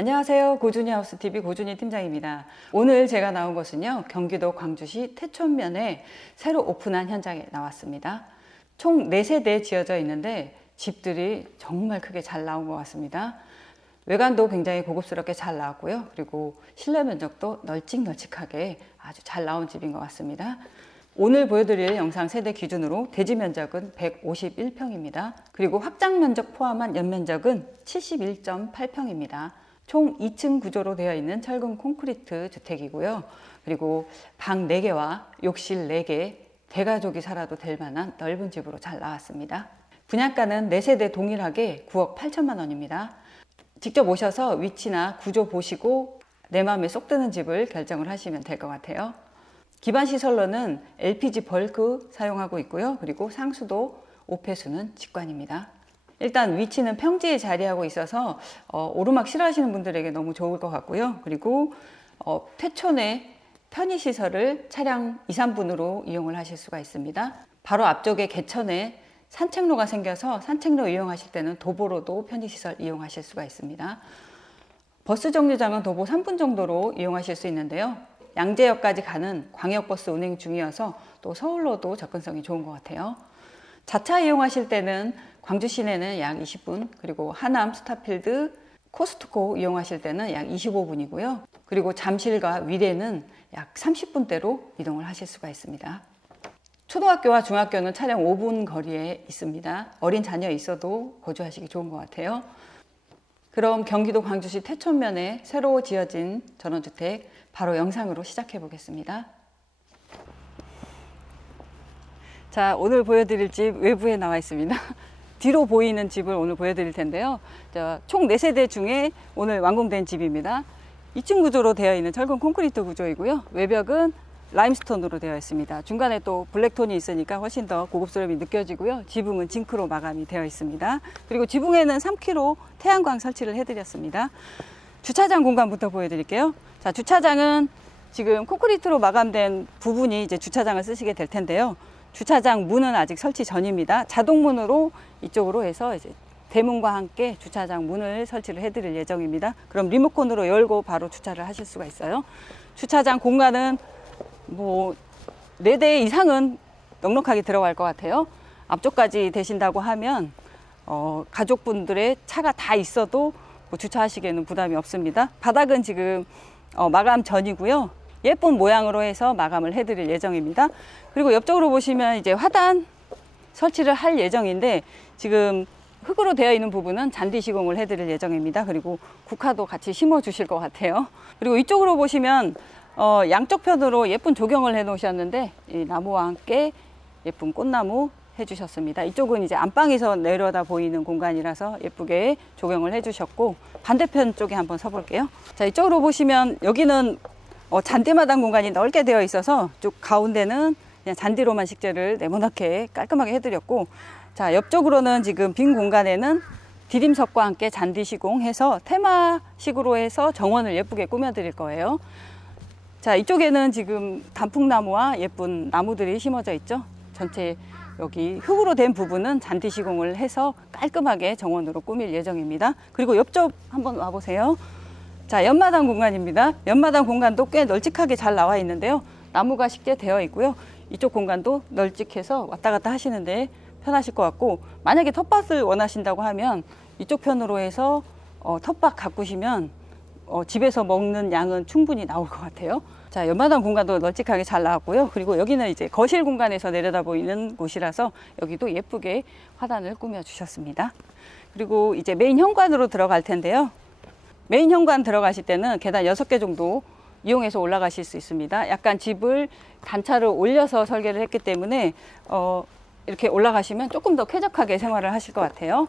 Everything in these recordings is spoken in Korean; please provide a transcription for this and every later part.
안녕하세요. 고준희 하우스 TV 고준희 팀장입니다. 오늘 제가 나온 곳은요. 경기도 광주시 태촌면에 새로 오픈한 현장에 나왔습니다. 총 4세대 지어져 있는데 집들이 정말 크게 잘 나온 것 같습니다. 외관도 굉장히 고급스럽게 잘 나왔고요. 그리고 실내 면적도 널찍널찍하게 아주 잘 나온 집인 것 같습니다. 오늘 보여드릴 영상 세대 기준으로 대지 면적은 151평입니다. 그리고 확장 면적 포함한 연면적은 71.8평입니다. 총 2층 구조로 되어 있는 철근 콘크리트 주택이고요. 그리고 방 4개와 욕실 4개, 대가족이 살아도 될 만한 넓은 집으로 잘 나왔습니다. 분양가는 4세대 동일하게 9억 8천만 원입니다. 직접 오셔서 위치나 구조 보시고 내 마음에 쏙 드는 집을 결정을 하시면 될 것 같아요. 기반 시설로는 LPG 벌크 사용하고 있고요. 그리고 상수도 오폐수는 직관입니다. 일단 위치는 평지에 자리하고 있어서 어, 오르막 싫어하시는 분들에게 너무 좋을 것 같고요. 그리고 어, 태촌에 편의 시설을 차량 2, 3분으로 이용을 하실 수가 있습니다. 바로 앞쪽에 개천에 산책로가 생겨서 산책로 이용하실 때는 도보로도 편의 시설 이용하실 수가 있습니다. 버스 정류장은 도보 3분 정도로 이용하실 수 있는데요. 양재역까지 가는 광역버스 운행 중이어서 또 서울로도 접근성이 좋은 것 같아요. 자차 이용하실 때는 광주 시내는 약 20분, 그리고 하남 스타필드, 코스트코 이용하실 때는 약 25분이고요. 그리고 잠실과 위례는 약 30분대로 이동을 하실 수가 있습니다. 초등학교와 중학교는 차량 5분 거리에 있습니다. 어린 자녀 있어도 거주하시기 좋은 것 같아요. 그럼 경기도 광주시 태촌면에 새로 지어진 전원주택 바로 영상으로 시작해 보겠습니다. 자, 오늘 보여드릴 집 외부에 나와 있습니다. 뒤로 보이는 집을 오늘 보여드릴 텐데요. 자, 총 4세대 중에 오늘 완공된 집입니다. 2층 구조로 되어 있는 철근 콘크리트 구조이고요. 외벽은 라임스톤으로 되어 있습니다. 중간에 또 블랙톤이 있으니까 훨씬 더 고급스러움이 느껴지고요. 지붕은 징크로 마감이 되어 있습니다. 그리고 지붕에는 3kg 태양광 설치를 해드렸습니다. 주차장 공간부터 보여드릴게요. 자, 주차장은 지금 콘크리트로 마감된 부분이 이제 주차장을 쓰시게 될 텐데요. 주차장 문은 아직 설치 전입니다. 자동문으로 이쪽으로 해서 이제 대문과 함께 주차장 문을 설치를 해드릴 예정입니다. 그럼 리모컨으로 열고 바로 주차를 하실 수가 있어요. 주차장 공간은 뭐, 네대 이상은 넉넉하게 들어갈 것 같아요. 앞쪽까지 되신다고 하면, 어, 가족분들의 차가 다 있어도 뭐 주차하시기에는 부담이 없습니다. 바닥은 지금 어, 마감 전이고요. 예쁜 모양으로 해서 마감을 해드릴 예정입니다. 그리고 옆쪽으로 보시면 이제 화단 설치를 할 예정인데 지금 흙으로 되어 있는 부분은 잔디 시공을 해드릴 예정입니다. 그리고 국화도 같이 심어 주실 것 같아요. 그리고 이쪽으로 보시면 어, 양쪽 편으로 예쁜 조경을 해 놓으셨는데 이 나무와 함께 예쁜 꽃나무 해 주셨습니다. 이쪽은 이제 안방에서 내려다 보이는 공간이라서 예쁘게 조경을 해 주셨고 반대편 쪽에 한번 서 볼게요. 자, 이쪽으로 보시면 여기는 어, 잔디마당 공간이 넓게 되어 있어서 쪽 가운데는 그냥 잔디로만 식재를 네모나게 깔끔하게 해드렸고 자 옆쪽으로는 지금 빈 공간에는 디딤석과 함께 잔디 시공해서 테마식으로 해서 정원을 예쁘게 꾸며 드릴 거예요. 자 이쪽에는 지금 단풍나무와 예쁜 나무들이 심어져 있죠. 전체 여기 흙으로 된 부분은 잔디 시공을 해서 깔끔하게 정원으로 꾸밀 예정입니다. 그리고 옆쪽 한번 와보세요. 자, 연마당 공간입니다. 연마당 공간도 꽤 널찍하게 잘 나와 있는데요. 나무가 식재 되어 있고요. 이쪽 공간도 널찍해서 왔다 갔다 하시는데 편하실 것 같고 만약에 텃밭을 원하신다고 하면 이쪽 편으로 해서 어, 텃밭 가꾸시면 어, 집에서 먹는 양은 충분히 나올 것 같아요. 자, 연마당 공간도 널찍하게 잘 나왔고요. 그리고 여기는 이제 거실 공간에서 내려다 보이는 곳이라서 여기도 예쁘게 화단을 꾸며 주셨습니다. 그리고 이제 메인 현관으로 들어갈 텐데요. 메인 현관 들어가실 때는 계단 6개 정도 이용해서 올라가실 수 있습니다. 약간 집을 단차를 올려서 설계를 했기 때문에 어, 이렇게 올라가시면 조금 더 쾌적하게 생활을 하실 것 같아요.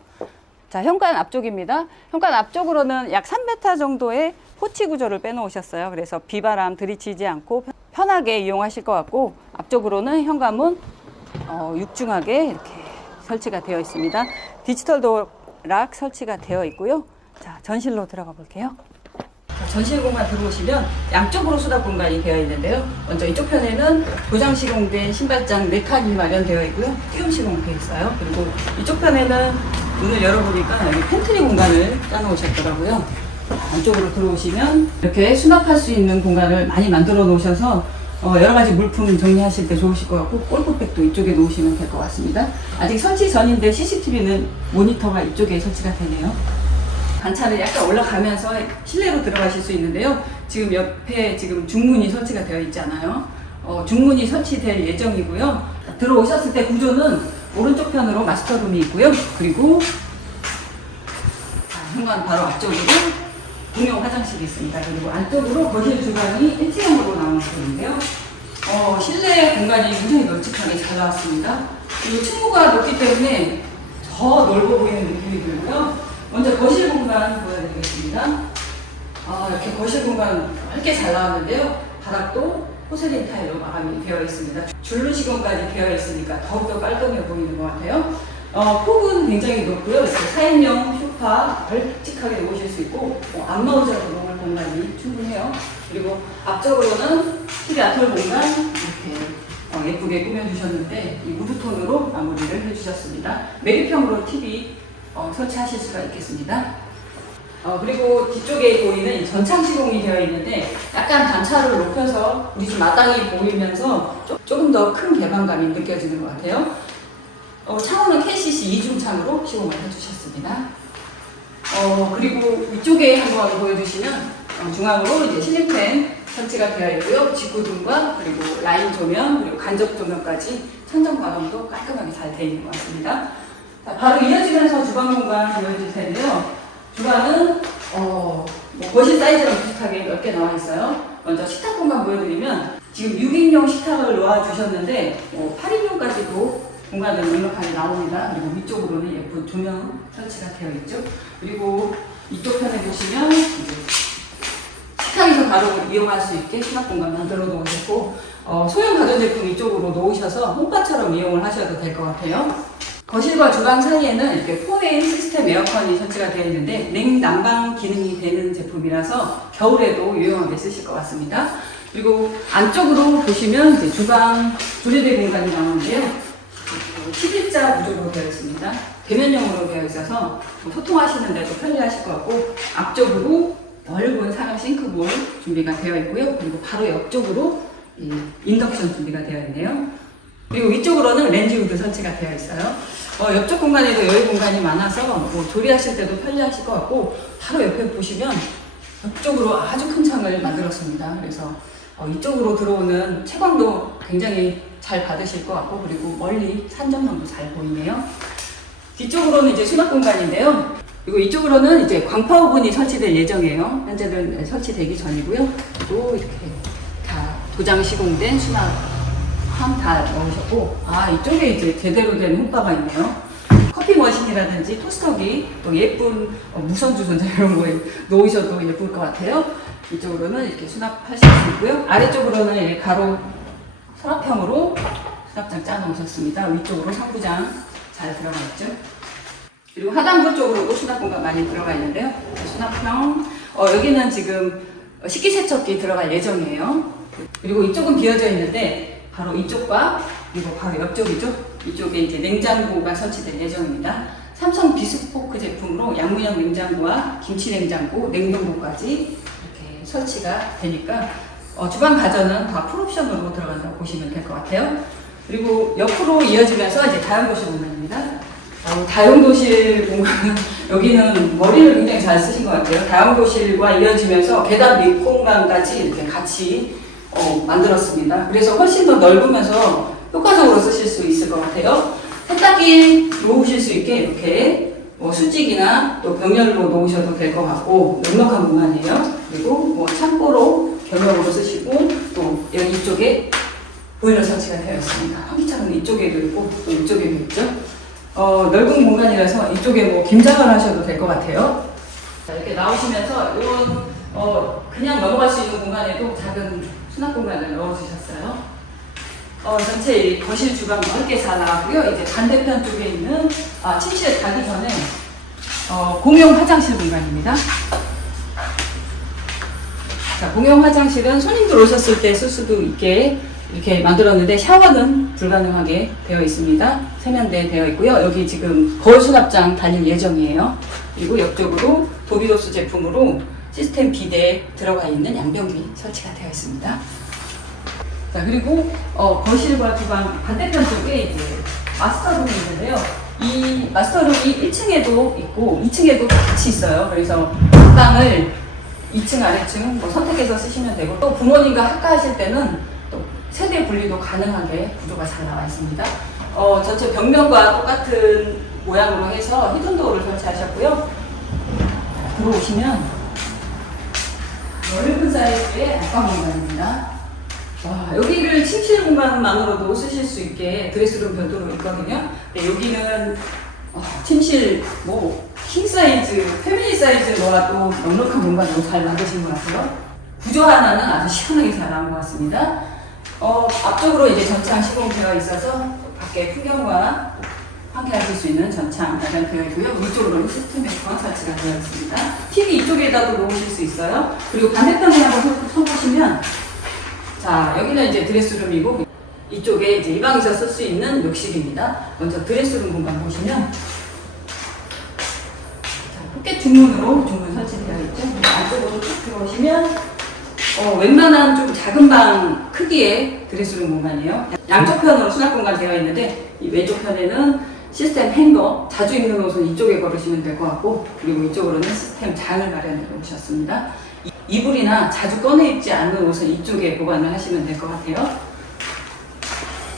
자, 현관 앞쪽입니다. 현관 앞쪽으로는 약 3m 정도의 포치 구조를 빼놓으셨어요. 그래서 비바람 들이치지 않고 편하게 이용하실 것 같고 앞쪽으로는 현관문 어, 육중하게 이렇게 설치가 되어 있습니다. 디지털 도락 설치가 되어 있고요. 자, 전실로 들어가 볼게요. 전실 공간 들어오시면 양쪽으로 수납 공간이 되어 있는데요. 먼저 이쪽 편에는 도장 시공된 신발장 4칸이 마련되어 있고요. 띄움 시공되어 있어요. 그리고 이쪽 편에는 문을 열어보니까 여기 팬트리 공간을 짜놓으셨더라고요. 안쪽으로 들어오시면 이렇게 수납할 수 있는 공간을 많이 만들어 놓으셔서 어, 여러 가지 물품 정리하실 때 좋으실 것 같고 골프백도 이쪽에 놓으시면 될 것 같습니다. 아직 설치 전인데 CCTV는 모니터가 이쪽에 설치가 되네요. 단차를 약간 올라가면서 실내로 들어가실 수 있는데요. 지금 옆에 지금 중문이 설치가 되어 있잖아요. 어, 중문이 설치될 예정이고요. 들어오셨을 때 구조는 오른쪽 편으로 마스터룸이 있고요. 그리고 자, 현관 바로 앞쪽으로 공용 화장실이 있습니다. 그리고 안쪽으로 거실 주방이 일체형으로 나오는 구조인데요. 어, 실내 공간이 굉장히 널찍하게 잘 나왔습니다. 그리고 층고가 높기 때문에 더 넓어 보이는 느낌이 들고요. 먼저 거실 공간 보여드리겠습니다. 아, 이렇게 거실 공간 밝게 잘 나왔는데요. 바닥도 포세린 타일로 마감이 되어 있습니다. 줄루 시공까지 되어 있으니까 더욱더 깔끔해 보이는 것 같아요. 어, 폭은 굉장히 높고요. 이렇게 4인용 소파 걸찍하게 놓으실 수 있고 어, 안마의자도 놓을 공간이 충분해요. 그리고 앞쪽으로는 TV 아톨 공간 이렇게 어, 예쁘게 꾸며주셨는데 이 우드톤으로 마무리를 해주셨습니다. 메리평으로 TV 어, 설치하실 수가 있겠습니다. 어, 그리고 뒤쪽에 보이는 이 전창 시공이 되어 있는데 약간 단차를 높여서 우리 집 마당이 보이면서 조, 조금 더 큰 개방감이 느껴지는 것 같아요. 어, 창호는 KCC 이중창으로 시공을 해주셨습니다. 어, 그리고 위쪽에 한번 보여주시면 어, 중앙으로 이제 실링팬 설치가 되어 있고요. 직구등과 그리고 라인 조명 그리고 간접 조명까지 천정 과감도 깔끔하게 잘 되어 있는 것 같습니다. 자, 바로 이어지면서 주방 공간 보여줄 텐데요. 주방은 어, 뭐 거실 사이즈랑 비슷하게 몇 개 나와 있어요. 먼저 식탁 공간 보여드리면 지금 6인용 식탁을 놓아 주셨는데 어, 8인용까지도 공간을 넉넉하게 나옵니다. 그리고 위쪽으로는 예쁜 조명 설치가 되어 있죠. 그리고 이쪽 편에 보시면 식탁에서 바로 이용할 수 있게 수납 공간 만들어 놓으셨고 어, 소형 가전제품 이쪽으로 놓으셔서 홈바처럼 이용을 하셔도 될 것 같아요. 거실과 주방 사이에는 이렇게 포웨인 시스템 에어컨이 설치가 되어 있는데 냉난방 기능이 되는 제품이라서 겨울에도 유용하게 쓰실 것 같습니다. 그리고 안쪽으로 보시면 이제 주방 조리대 공간이 나오는데요. 11자 구조로 되어 있습니다. 대면형으로 되어 있어서 뭐 소통하시는 데도 편리하실 것 같고 앞쪽으로 넓은 사각 싱크볼 준비가 되어 있고요. 그리고 바로 옆쪽으로 이 인덕션 준비가 되어 있네요. 그리고 위쪽으로는 렌즈우드 설치가 되어 있어요. 어, 옆쪽 공간에도 여유 공간이 많아서 뭐 조리하실 때도 편리하실 것 같고 바로 옆에 보시면 옆쪽으로 아주 큰 창을 만들었습니다. 그래서 어, 이쪽으로 들어오는 채광도 굉장히 잘 받으실 것 같고 그리고 멀리 산전망도 잘 보이네요. 뒤쪽으로는 이제 수납 공간인데요. 그리고 이쪽으로는 이제 광파 오븐이 설치될 예정이에요. 현재는 설치되기 전이고요. 또 이렇게 다 도장 시공된 수납 함 다 넣으셨고 아 이쪽에 이제 제대로 된 홈바가 있네요. 커피 머신이라든지 토스터기 또 예쁜 어, 무선 주전자 이런 거에 놓으셔도 예쁠 것 같아요. 이쪽으로는 이렇게 수납하실 수 있고요. 아래쪽으로는 이렇게 가로 서랍형으로 수납장 짜 놓으셨습니다. 위쪽으로 상부장 잘 들어가 있죠. 그리고 하단부 쪽으로도 수납 공간 많이 들어가 있는데요. 수납형 어, 여기는 지금 식기세척기 들어갈 예정이에요. 그리고 이쪽은 비어져 있는데 바로 이쪽과 그리고 바로 옆쪽이죠. 이쪽에 이제 냉장고가 설치될 예정입니다. 삼성 비스포크 제품으로 양문형 냉장고와 김치 냉장고, 냉동고까지 이렇게 설치가 되니까 어, 주방 가전은 다 풀옵션으로 들어간다고 보시면 될 것 같아요. 그리고 옆으로 이어지면서 이제 다용도실 공간입니다. 어, 다용도실 공간은 여기는 머리를 굉장히 잘 쓰신 것 같아요. 다용도실과 이어지면서 계단 밑 공간까지 이렇게 같이 어, 만들었습니다. 그래서 훨씬 더 넓으면서 효과적으로 쓰실 수 있을 것 같아요. 세탁기 놓으실 수 있게 이렇게 뭐 수직이나 또 병렬로 놓으셔도 될 것 같고 넉넉한 공간이에요. 그리고 뭐 창고로 겸용으로 쓰시고 또 여기 이쪽에 보일러 설치가 되어 있습니다. 환기창은 이쪽에도 있고 또 이쪽에도 있죠. 어, 넓은 공간이라서 이쪽에 뭐 김장을 하셔도 될 것 같아요. 자, 이렇게 나오시면서 이런 어, 그냥 넘어갈 수 있는 공간에도 작은 수납 공간을 넣어주셨어요. 어, 전체 이 거실 주방 넓게 잘 나왔고요. 이제 반대편 쪽에 있는 아, 침실에 가기 전에 어, 공용 화장실 공간입니다. 자, 공용 화장실은 손님들 오셨을 때 쓸 수도 있게 이렇게 만들었는데 샤워는 불가능하게 되어 있습니다. 세면대 되어 있고요. 여기 지금 거울 수납장 달릴 예정이에요. 그리고 옆쪽으로 도비도스 제품으로 시스템 비대에 들어가 있는 양변기 설치가 되어 있습니다. 자 그리고 어, 거실과 주방 반대편 쪽에 이제 마스터룸이 있는데요. 이 마스터룸이 1층에도 있고 2층에도 같이 있어요. 그래서 방을 2층 아래층 뭐 선택해서 쓰시면 되고 또 부모님과 학과하실 때는 또 세대 분리도 가능하게 구조가 잘 나와 있습니다. 어, 전체 벽면과 똑같은 모양으로 해서 히든도어를 설치하셨고요. 들어오시면 사이즈의 안방 공간입니다. 와, 여기를 침실 공간만으로도 쓰실 수 있게 드레스룸 별도로 있거든요. 근데 여기는 어, 침실 뭐 킹 사이즈, 패밀리 사이즈 놓아도 넉넉한 공간으로 잘 만드신 것 같아요. 구조 하나는 아주 시원하게 잘 나온 것 같습니다. 어, 앞쪽으로 이제 전창 시공되어 있어서 밖에 풍경과 함께 하실 수 있는 전창 마련되어 있고요. 위쪽으로는 시스템 에어컨 설치가 되어 있습니다. TV 이쪽에다도 놓으실 수 있어요. 그리고 반대편에 한번 손- 손 보시면 자, 여기는 이제 드레스룸이고 이쪽에 이제 이 방에서 쓸 수 있는 욕실입니다. 먼저 드레스룸 공간 보시면 자, 포켓 중문으로 중문 설치되어 있죠. 안쪽으로 쭉 들어오시면 어, 웬만한 좀 작은 방 크기의 드레스룸 공간이에요. 양쪽 편으로 수납 공간 되어 있는데 이 왼쪽 편에는 시스템 행거 자주 입는 옷은 이쪽에 걸으시면 될 것 같고 그리고 이쪽으로는 시스템 장을 마련해 놓으셨습니다. 이- 이불이나 자주 꺼내 입지 않는 옷은 이쪽에 보관을 하시면 될 것 같아요.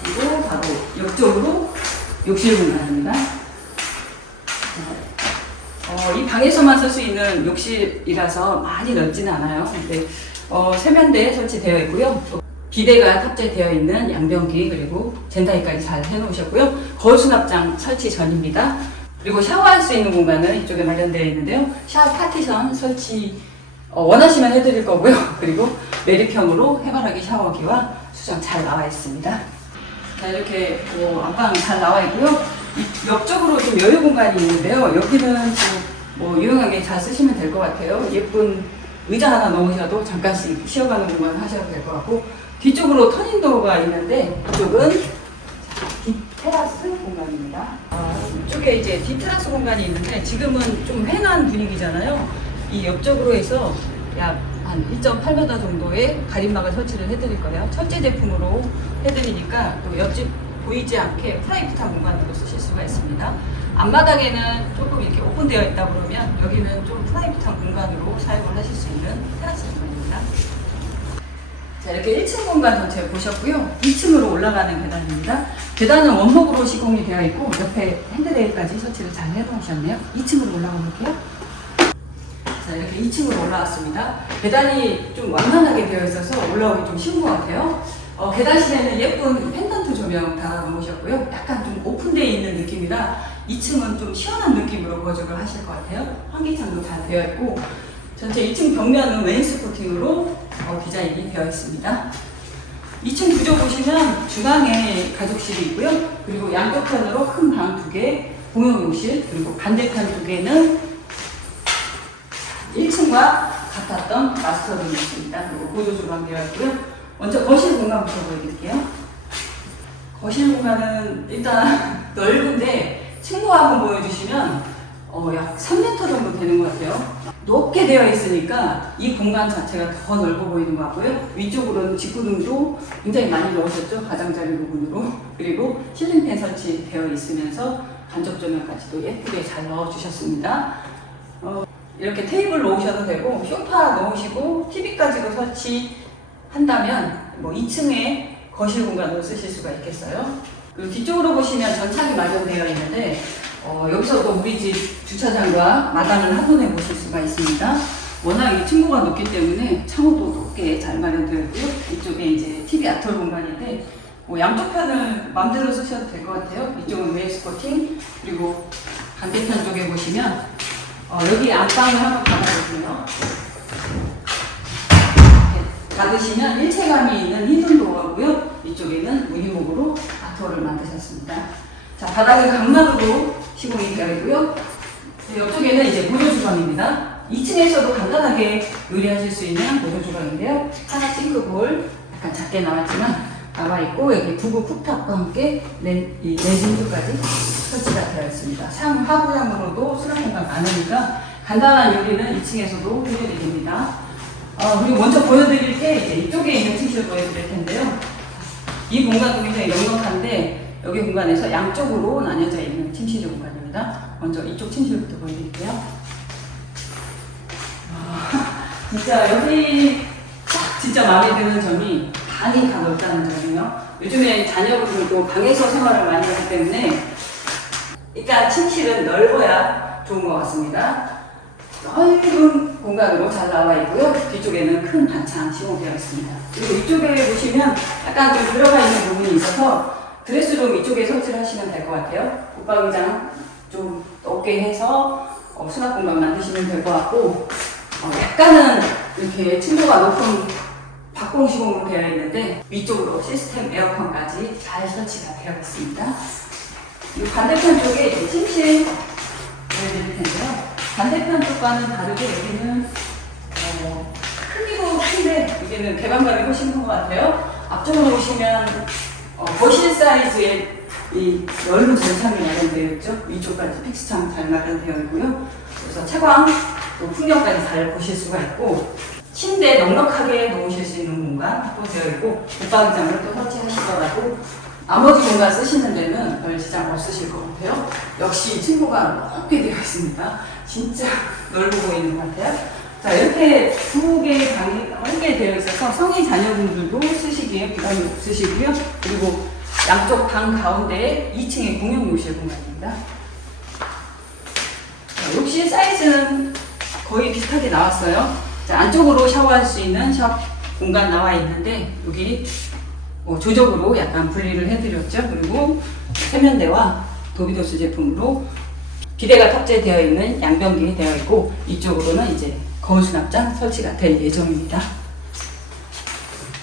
그리고 바로 옆쪽으로 욕실 공간입니다. 어, 이 방에서만 쓸 수 있는 욕실이라서 많이 넓지는 않아요. 근데 어, 세면대 설치되어 있고요. 또 비대가 탑재되어 있는 양변기 그리고 젠다이까지 잘 해놓으셨고요. 거울 수납장 설치 전입니다. 그리고 샤워할 수 있는 공간은 이쪽에 마련되어 있는데요. 샤워 파티션 설치 어, 원하시면 해드릴 거고요. 그리고 내리평으로 해바라기 샤워기와 수정 잘 나와 있습니다. 자, 이렇게 뭐 안방 잘 나와 있고요. 이 옆쪽으로 좀 여유 공간이 있는데요. 여기는 좀뭐 유용하게 잘 쓰시면 될 것 같아요. 예쁜 의자 하나 넣으셔도 잠깐씩 쉬어가는 공간 하셔도 될 것 같고 뒤쪽으로 터닝도어가 있는데 이쪽은 뒷 테라스 공간입니다. 아, 이쪽에 이제 뒷테라스 공간이 있는데 지금은 좀 휑한 분위기잖아요. 이 옆쪽으로 해서 약 한 1.8m 정도의 가림막을 설치를 해드릴 거예요. 철제 제품으로 해드리니까 또 옆집 보이지 않게 프라이빗한 공간으로 쓰실 수가 있습니다. 앞마당에는 조금 이렇게 오픈되어 있다 그러면 여기는 좀 프라이빗한 공간으로 사용을 하실 수 있는 테라스 공간입니다. 자, 이렇게 1층 공간 전체 보셨고요. 2층으로 올라가는 계단입니다. 계단은 원목으로 시공이 되어 있고 옆에 핸드레일까지 설치를 잘 해놓으셨네요. 2층으로 올라가 볼게요. 자, 이렇게 2층으로 올라왔습니다. 계단이 좀 완만하게 되어 있어서 올라오기 좀 쉬운 것 같아요. 어, 계단실에는 예쁜 펜던트 조명 다 놓으셨고요. 약간 좀 오픈되어 있는 느낌이라 2층은 좀 시원한 느낌으로 거주를 하실 것 같아요. 환기창도 잘 되어 있고 전체 2층 벽면은 웨인스코팅으로 어, 디자인이 되어 있습니다. 2층 구조 보시면 중앙에 가족실이 있고요. 그리고 양쪽편으로 큰 방 두 개, 공용욕실, 그리고 반대편 두 개는 1층과 같았던 마스터룸이 있습니다. 그리고 보조 주방 되어 있고요. 먼저 거실 공간부터 보여드릴게요. 거실 공간은 일단 넓은데 한번 보여주시면 어, 약 3m 정도 되는 것 같아요. 높게 되어 있으니까 이 공간 자체가 더 넓어 보이는 것 같고요. 위쪽으로는 직구등도 굉장히 많이 넣으셨죠. 가장자리 부분으로. 그리고 실링팬 설치되어 있으면서 간접 조명까지도 예쁘게 잘 넣어주셨습니다. 어, 이렇게 테이블 놓으셔도 되고 소파 넣으시고 TV까지도 설치한다면 뭐 2층에 거실 공간으로 쓰실 수가 있겠어요. 그리고 뒤쪽으로 보시면 전창이 마련되어 있는데 어, 여기서도 우리 집 주차장과 마당을 한눈에 보실 수가 있습니다. 워낙 이 층고가 높기 때문에 창호도 높게 잘 마련되어 있고요. 이쪽에 이제 TV 아톨 공간인데 뭐 양쪽 편을 마음대로 쓰셔도 될 것 같아요. 이쪽은 웨이스코팅 그리고 반대편 쪽에 보시면 어, 여기 안방을 한번. 이렇게 닫으시면 일체감이 있는 히든 도어고요. 이쪽에는 무늬목으로 아트월을 만드셨습니다. 자, 바닥은 강막으로 있고요. 네, 옆쪽에는 이제 보조 주방입니다. 2층에서도 간단하게 요리하실 수 있는 보조 주방인데요. 하나 싱크볼 약간 작게 나왔지만 나와 있고 여기 부부 쿡탑과 함께 레진도까지 설치가 되어 있습니다. 상 하부장으로도 수납 공간 많으니까 간단한 요리는 2층에서도 해결이 됩니다. 어, 그리고 먼저 보여드릴 게 이제 이쪽에 있는 침실을 보여드릴 텐데요. 이 공간도 굉장히 넉넉한데 여기 공간에서 양쪽으로 나뉘어져 있는 침실 공간입니다. 먼저 이쪽 침실부터 보여드릴게요. 아, 진짜 여기 딱 진짜 마음에 드는 점이 방이 다 넓다는 점이에요. 요즘에 자녀분들도 방에서 생활을 많이 하기 때문에 일단 침실은 넓어야 좋은 것 같습니다. 넓은 공간으로 잘 나와 있고요. 뒤쪽에는 큰 반찬 시공되어 있습니다. 그리고 이쪽에 보시면 약간 좀 들어가 있는 부분이 있어서 드레스룸 이쪽에 설치를 하시면 될 것 같아요. 붙박이장 좀 높게 해서 어, 수납 공간 만드시면 될 것 같고 어, 약간은 이렇게 층고가 높은 박공 시공으로 되어 있는데 위쪽으로 시스템 에어컨까지 잘 설치가 되어 있습니다. 이 반대편 쪽에 이제 침실 보여드릴 텐데요. 반대편 쪽과는 다르게 여기는 어, 크기도 큰데 여기는 개방감이 훨씬 큰 것 같아요. 앞쪽으로 보시면 어, 거실 사이즈의 이 넓은 전창이 마련되어 있죠. 위쪽까지 픽스창 잘 마련되어 있고요. 그래서 채광, 또 풍경까지 잘 보실 수가 있고 침대 넉넉하게 놓으실 수 있는 공간 확보되어 있고 붙박이장을 또 설치하시더라도 나머지 공간 쓰시는 데는 별 지장 없으실 것 같아요. 역시 층고가 넓게 되어 있습니다. 진짜 넓어 보이는 것 같아요. 자, 이렇게 두 개의 방이 넓게 되어 있어서 성인 자녀분들도 쓰시기에 부담이 없으시고요. 그리고 양쪽 방 가운데에 2층의 공용 욕실 공간입니다. 자, 욕실 사이즈는 거의 비슷하게 나왔어요. 자, 안쪽으로 샤워할 수 있는 샤워 공간 나와 있는데 여기 어, 조적으로 약간 분리를 해드렸죠. 그리고 세면대와 도비도스 제품으로 비대가 탑재되어 있는 양변기 되어 있고 이쪽으로는 이제 거울 수납장 설치가 될 예정입니다.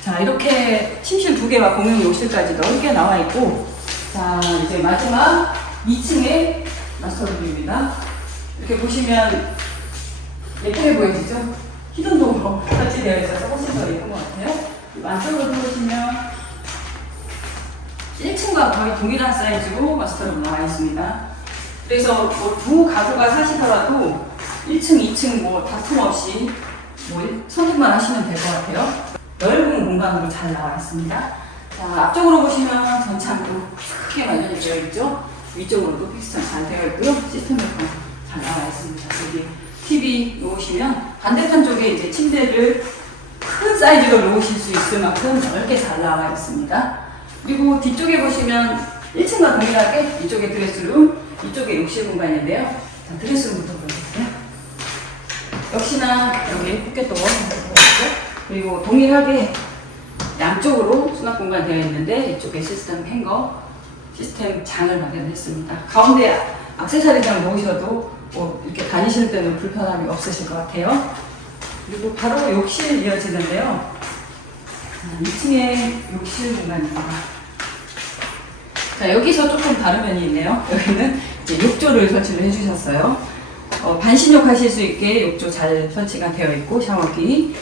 자 이렇게 침실 두 개와 공용 욕실까지 넓게 나와 있고 자 이제 마지막 2층의 마스터룸입니다. 이렇게 보시면 예쁘게 보이시죠? 히든 도어로 설치되어 있어서 훨씬 더 예쁜 것 같아요. 안쪽으로 보시면 1층과 거의 동일한 사이즈로 마스터룸 나와 있습니다. 그래서 뭐 두 가구가 사시더라도 1층, 2층 뭐 다툼 없이 뭐 선택만 하시면 될 것 같아요. 넓은 공간으로 잘 나와 있습니다. 자, 앞쪽으로 보시면 전창도 크게 마련이 되어 있죠. 위쪽으로도 픽스창 잘 되어 있고요. 시스템 에어컨 잘 나와 있습니다. 여기 TV 놓으시면 반대편 쪽에 이제 침대를 큰 사이즈로 놓으실 수 있을 만큼 넓게 잘 나와 있습니다. 그리고 뒤쪽에 보시면 1층과 동일하게 이쪽에 드레스룸, 이쪽에 욕실 공간인데요. 자, 드레스룸부터 보여드릴게요. 역시나 여기 포켓도어 보여드릴게요. 그리고 동일하게 양쪽으로 수납 공간 되어 있는데 이쪽에 시스템 행거, 시스템 장을 마련했습니다. 가운데 액세서리장 놓으셔도 뭐 이렇게 다니실 때는 불편함이 없으실 것 같아요. 그리고 바로 욕실 이어지는데요. 2층에 욕실 공간입니다. 자, 여기서 조금 다른 면이 있네요. 여기는 이제 욕조를 설치를 해주셨어요. 어, 반신욕 하실 수 있게 욕조 잘 설치가 되어 있고, 샤워기,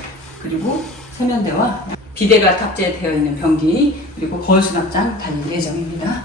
그리고 세면대와 비데가 탑재되어 있는 변기, 그리고 거울 수납장 달릴 예정입니다.